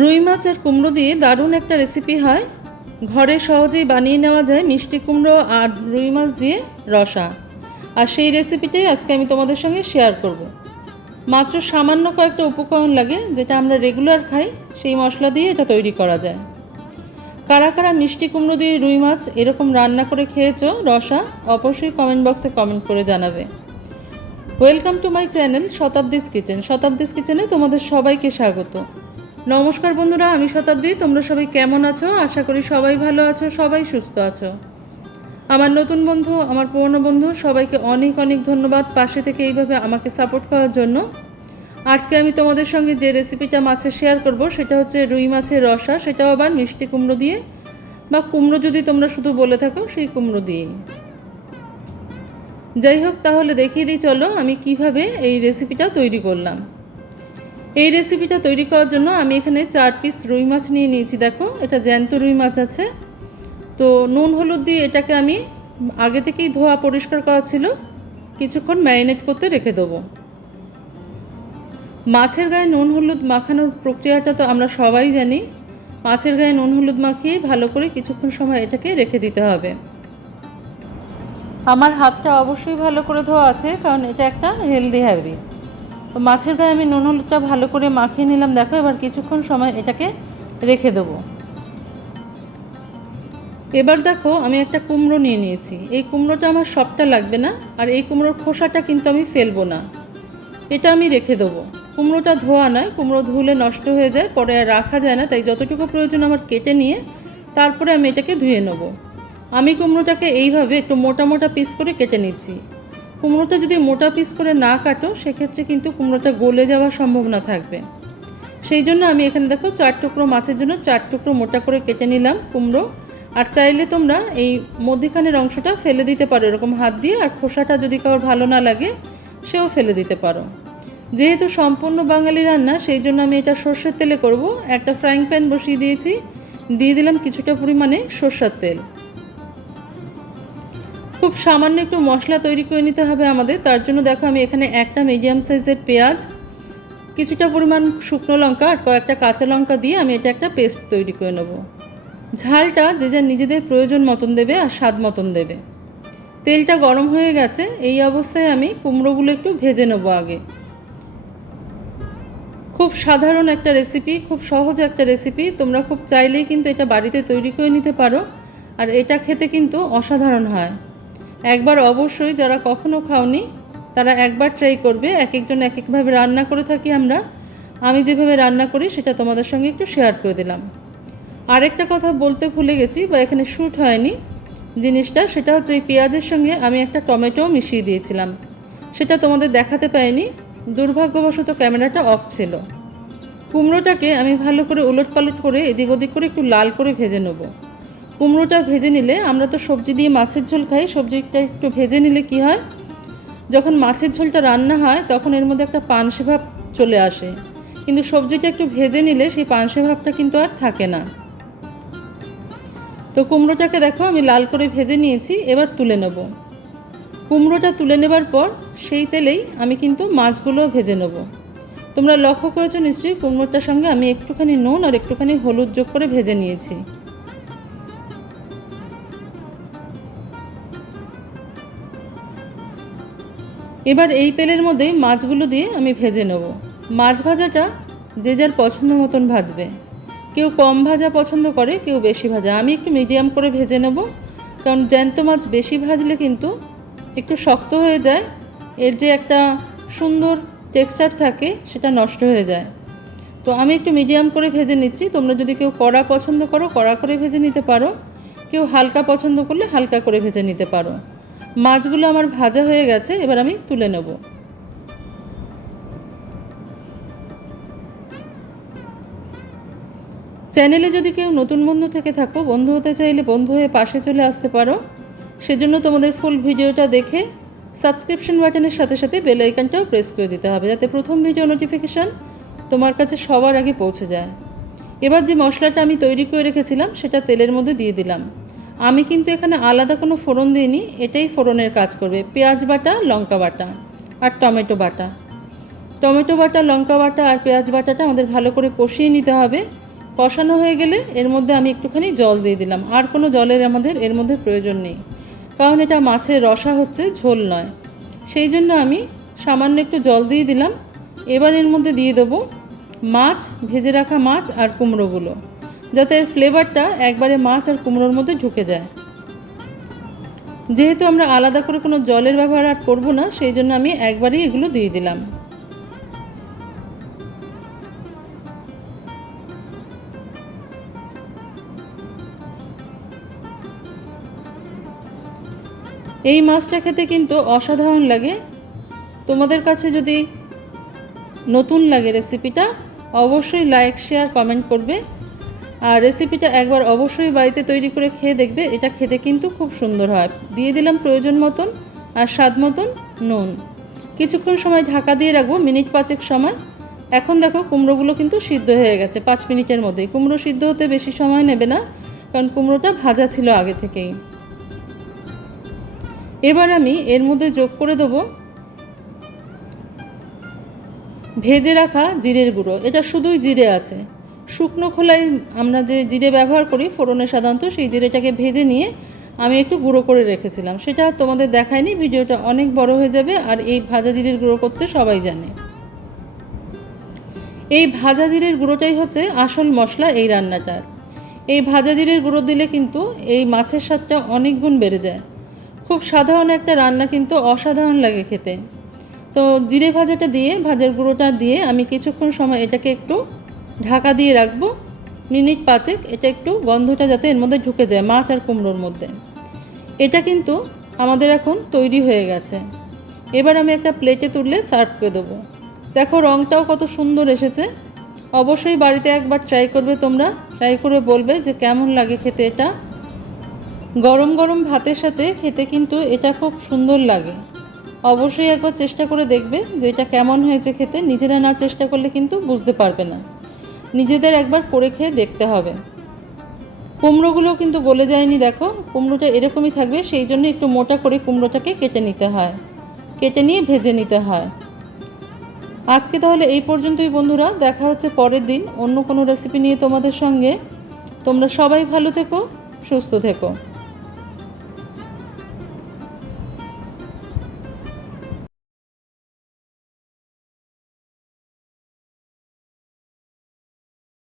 রুই মাছ আর কুমড়ো দিয়ে দারুণ একটা রেসিপি হয়। ঘরে সহজেই বানিয়ে নেওয়া যায় মিষ্টি কুমড়ো আর রুই মাছ দিয়ে রসা। আর সেই রেসিপিটাই আজকে আমি তোমাদের সঙ্গে শেয়ার করব। মাত্র সামান্য কয়েকটা উপকরণ লাগে, যেটা আমরা রেগুলার খাই, সেই মশলা দিয়ে এটা তৈরি করা যায়। কারা কারা মিষ্টি কুমড়ো দিয়ে রুই মাছ এরকম রান্না করে খেয়েছো, রসা, অবশ্যই কমেন্ট বক্সে কমেন্ট করে জানাবে। Welcome to my channel Shatabdi's kitchen Shatabdi's কিচেনে তোমাদের সবাইকে স্বাগত। নমস্কার বন্ধুরা, আমি শতাব্দী। তোমরা সবাই কেমন আছো? আশা করি সবাই ভালো আছো, সবাই সুস্থ আছো। আমার নতুন বন্ধু, আমার পুরনো বন্ধু, সবাইকে অনেক অনেক ধন্যবাদ পাশে থেকে এইভাবে আমাকে সাপোর্ট করার জন্য। আজকে আমি তোমাদের সঙ্গে যে রেসিপিটা মাছের শেয়ার করব, সেটা হচ্ছে রুই মাছের রসা, সেটাও আবার মিষ্টি কুমড়ো দিয়ে। বা কুমড়ো যদি তোমরা শুধু বলে থাকো, সেই কুমড়ো দিয়েই। যাই হোক, তাহলে দেখিয়ে দিই, চলো আমি কীভাবে এই রেসিপিটা তৈরি করলাম। এই রেসিপিটা তৈরি করার জন্য আমি এখানে চার পিস রুই মাছ নিয়ে নিয়েছি, দেখো। এটা জ্যান্ত রুই মাছ আছে। তো নুন, হলুদ দিয়ে এটাকে আমি আগে থেকেই ধোয়া পরিষ্কার করা ছিল। কিছুক্ষণ ম্যারিনেট করতে রেখে দেবো। মাছের গায়ে নুন, হলুদ মাখানোর প্রক্রিয়াটা তো আমরা সবাই জানি। মাছের গায়ে নুন, হলুদ মাখিয়ে ভালো করে কিছুক্ষণ সময় এটাকে রেখে দিতে হবে। আমার হাতটা অবশ্যই ভালো করে ধোয়া আছে, কারণ এটা একটা হেলদি হ্যাবিট তো মাছের গায়ে আমি নুন হলুদটা ভালো করে মাখিয়ে নিলাম। দেখো, এবার কিছুক্ষণ সময় এটাকে রেখে দেবো। এবার দেখো, আমি একটা কুমড়ো নিয়ে নিয়েছি। এই কুমড়োটা আমার সবটা লাগবে না, আর এই কুমড়োর খোসাটা কিন্তু আমি ফেলব না। এটা আমি রেখে দেবো। কুমড়োটা ধোয়া নয়, কুমড়ো ধুলে নষ্ট হয়ে যায়, পরে আর রাখা যায় না, তাই যতটুকু প্রয়োজন আমার কেটে নিয়ে তারপরে আমি এটাকে ধুয়ে নেব। আমি কুমড়োটাকে এইভাবে একটু মোটা মোটা পিস করে কেটে নিচ্ছি। কুমড়োটা যদি মোটা পিস করে না কাটো, সেক্ষেত্রে কিন্তু কুমড়োটা গলে যাওয়ার সম্ভাবনা থাকবে। সেই জন্য আমি এখানে দেখো চার টুকরো মাছের জন্য চার টুকরো মোটা করে কেটে নিলাম কুমড়ো। আর চাইলে তোমরা এই মধ্যিখানের অংশটা ফেলে দিতে পারো এরকম হাত দিয়ে, আর খোসাটা যদি কারোর ভালো না লাগে, সেও ফেলে দিতে পারো। যেহেতু সম্পূর্ণ বাঙালি রান্না, সেই জন্য আমি এটা সর্ষের তেলে করব। একটা ফ্রাইং প্যান বসিয়ে দিয়েছি। দিয়ে দিলাম কিছুটা পরিমাণে সর্ষের তেল। খুব সামান্য একটু মশলা তৈরি করে নিতে হবে আমাদের। তার জন্য দেখো আমি এখানে একটা মিডিয়াম সাইজের পেঁয়াজ, কিছুটা পরিমাণ শুকনো লঙ্কা আর কয়েকটা কাঁচা লঙ্কা দিয়ে আমি এটা একটা পেস্ট তৈরি করে নেব। ঝালটা যে যা নিজেদের প্রয়োজন মতন দেবে আর স্বাদ মতন দেবে। তেলটা গরম হয়ে গেছে, এই অবস্থায় আমি কুমড়োগুলো একটু ভেজে নেব আগে। খুব সাধারণ একটা রেসিপি খুব সহজ একটা রেসিপি তোমরা খুব চাইলেই কিন্তু এটা বাড়িতে তৈরি করে নিতে পারো। আর এটা খেতে কিন্তু অসাধারণ হয়। একবার অবশ্যই যারা কখনো খাওনি, তারা একবার ট্রাই করবে এক একজন এক একভাবে রান্না করে থাকি আমরা। আমি যেভাবে রান্না করি, সেটা তোমাদের সঙ্গে একটু শেয়ার করে দিলাম। আরেকটা কথা বলতে ভুলে গেছি, বা এখানে শ্যুট হয়নি জিনিসটা, সেটা হচ্ছে এই পেঁয়াজের সঙ্গে আমি একটা টমেটো মিশিয়ে দিয়েছিলাম। সেটা তোমাদের দেখাতে পাইনি, দুর্ভাগ্যবশত ক্যামেরাটা অফ ছিল। কুমড়োটাকে আমি ভালো করে উলট পালট করে এদিক ওদিক করে একটু লাল করে ভেজে নেব। কুমড়োটা ভেজে নিলে আমরা তো সবজি দিয়ে মাছের ঝোল খাই, সবজিটা একটু ভেজে নিলে কি হয়? যখন মাছের ঝোলটা রান্না হয়, তখন এর মধ্যে একটা পানসে ভাব চলে আসে। কিন্তু সবজিটা একটু ভেজে নিলে সেই পানসে ভাবটা কিন্তু আর থাকে না। তো কুমড়োটাকে দেখো, আমি লাল করে ভেজে নিয়েছি, এবার তুলে নেব। কুমড়োটা তুলে নেবার পর সেই তেলেই আমি কিন্তু মাছগুলো ভেজে নেব। তোমরা লক্ষ্য করেছ নিশ্চয়ই, কুমড়োটার সঙ্গে আমি একটুখানি নুন আর একটুখানি হলুদ যোগ করে ভেজে নিয়েছি। এবার এই তেলের মধ্যেই মাছগুলো দিয়ে আমি ভেজে নেব। মাছ ভাজাটা যে যার পছন্দ মতন ভাজবে। কেউ কম ভাজা পছন্দ করে, কেউ বেশি ভাজা। আমি একটু মিডিয়াম করে ভেজে নেব। কারণ জ্যান্ত মাছ বেশি ভাজলে কিন্তু একটু শক্ত হয়ে যায়। এর যে একটা সুন্দর টেক্সচার থাকে, সেটা নষ্ট হয়ে যায়। তো আমি একটু মিডিয়াম করে ভেজে নিচ্ছি। তোমরা যদি কেউ কড়া পছন্দ করো, কড়া করে ভেজে নিতে পারো। কেউ হালকা পছন্দ করলে হালকা করে ভেজে নিতে পারো। মাছগুলো আমার ভাজা হয়ে গেছে, এবার আমি তুলে নেব। চ্যানেলে যদি কেউ নতুন বন্ধু থেকে থাকো, বন্ধু হতে চাইলে বন্ধু হয়ে পাশে চলে আসতে পারো। সেজন্য তোমাদের ফুল ভিডিওটা দেখে সাবস্ক্রিপশন বাটনের সাথে সাথে বেল আইকনটাও প্রেস করে দিতে হবে, যাতে প্রথম ভিডিও নোটিফিকেশান তোমার কাছে সবার আগে পৌঁছে যায়। এবার যে মশলাটা আমি তৈরি করে রেখেছিলাম, সেটা তেলের মধ্যে দিয়ে দিলাম। আমি কিন্তু এখানে আলাদা কোনো ফোড়ন দিইনি, এটাই ফোড়নের কাজ করবে। পেঁয়াজ বাটা, লঙ্কা বাটা আর টমেটো বাটা। টমেটো বাটা, লঙ্কা বাটা আর পেঁয়াজ বাটাটা আমাদের ভালো করে কষিয়ে নিতে হবে। কষানো হয়ে গেলে এর মধ্যে আমি একটুখানি জল দিয়ে দিলাম। আর কোনো জলের আমাদের এর মধ্যে প্রয়োজন নেই, কারণ এটা মাছের রসা হচ্ছে, ঝোল নয়। সেই জন্য আমি সামান্য একটু জল দিয়ে দিলাম। এবার এর মধ্যে দিয়ে দেবো মাছ, ভেজে রাখা মাছ আর কুমড়োগুলো। যাতে ফ্লেভারটা একবারে মাছ আর কুমড়োর মধ্যে ঢুকে যায়। যেহেতু আমরা আলাদা করে কোনো জলের ব্যবহার আর করব না, সেই জন্য আমি একবারই এগুলো দিয়ে দিলাম। এই মাছটা খেতে কিন্তু অসাধারণ লাগে। তোমাদের কাছে যদি নতুন লাগে রেসিপিটা, অবশ্যই লাইক, শেয়ার, কমেন্ট করবে। আর রেসিপিটা একবার অবশ্যই বাড়িতে তৈরি করে খেয়ে দেখবে, এটা খেতে কিন্তু খুব সুন্দর হয়। দিয়ে দিলাম প্রয়োজন মতন আর স্বাদ মতন নুন। কিছুক্ষণ সময় ঢাকা দিয়ে রাখব, মিনিট পাঁচেক সময়। এখন দেখো কুমড়োগুলো কিন্তু সিদ্ধ হয়ে গেছে, পাঁচ মিনিটের মধ্যেই। কুমড়ো সিদ্ধ হতে বেশি সময় নেবে না, কারণ কুমড়োটা ভাজা ছিল আগে থেকেই। এবার আমি এর মধ্যে যোগ করে দেবো ভেজে রাখা জিরের গুঁড়ো। এটা শুধুই জিরে আছে। শুকনো খোলায় আমরা যে জিরে ব্যবহার করি, ফোড়নে সাধারণত সেই জিরেটাকে ভেজে নিয়ে আমি একটু গুঁড়ো করে রেখেছিলাম। সেটা তোমাদের দেখায়নি, ভিডিওটা অনেক বড় হয়ে যাবে আর এই ভাজা জিরের গুঁড়ো করতে সবাই জানে। এই ভাজা জিরের গুঁড়োটাই হচ্ছে আসল মশলা এই রান্নাটার। এই ভাজা জিরের গুঁড়ো দিলে কিন্তু এই মাছের স্বাদটা অনেক গুণ বেড়ে যায়। খুব সাধারণ একটা রান্না কিন্তু অসাধারণ লাগে খেতে। তো জিরে ভাজাটা দিয়ে, ভাজার গুঁড়োটা দিয়ে আমি কিছুক্ষণ সময় এটাকে একটু ঢাকা দিয়ে রাখব। মিনিট পাঁচেক, এটা একটু গন্ধটা যাতে এর মধ্যে ঢুকে যায়, মাছ আর কুমড়োর মধ্যে। এটা কিন্তু আমাদের এখন তৈরি হয়ে গেছে। এবার আমি একটা প্লেটে তুললে সার্ভ করে দেবো। দেখো রঙটাও কত সুন্দর এসেছে। অবশ্যই বাড়িতে একবার ট্রাই করবে তোমরা। ট্রাই করে বলবে যে কেমন লাগে খেতে এটা। গরম গরম ভাতের সাথে খেতে কিন্তু এটা খুব সুন্দর লাগে। অবশ্যই একবার চেষ্টা করে দেখবে যে এটা কেমন হয়েছে খেতে। নিজেরা না চেষ্টা করলে কিন্তু বুঝতে পারবে না। নিজেদের একবার করে খেয়ে দেখতে হবে। কুমড়োগুলো কিন্তু গলে যায়নি, দেখো। কুমড়োটা এরকমই থাকবে, সেই জন্য একটু মোটা করে কুমড়োটাকে কেটে নিতে হয়। কেটে নিয়ে ভেজে নিতে হয়। আজকে তাহলে এই পর্যন্তই বন্ধুরা, দেখা হচ্ছে পরের দিন। অন্য কোনো রেসিপি নিয়ে তোমাদের সঙ্গে। তোমরা সবাই ভালো থেকো, সুস্থ থেকো।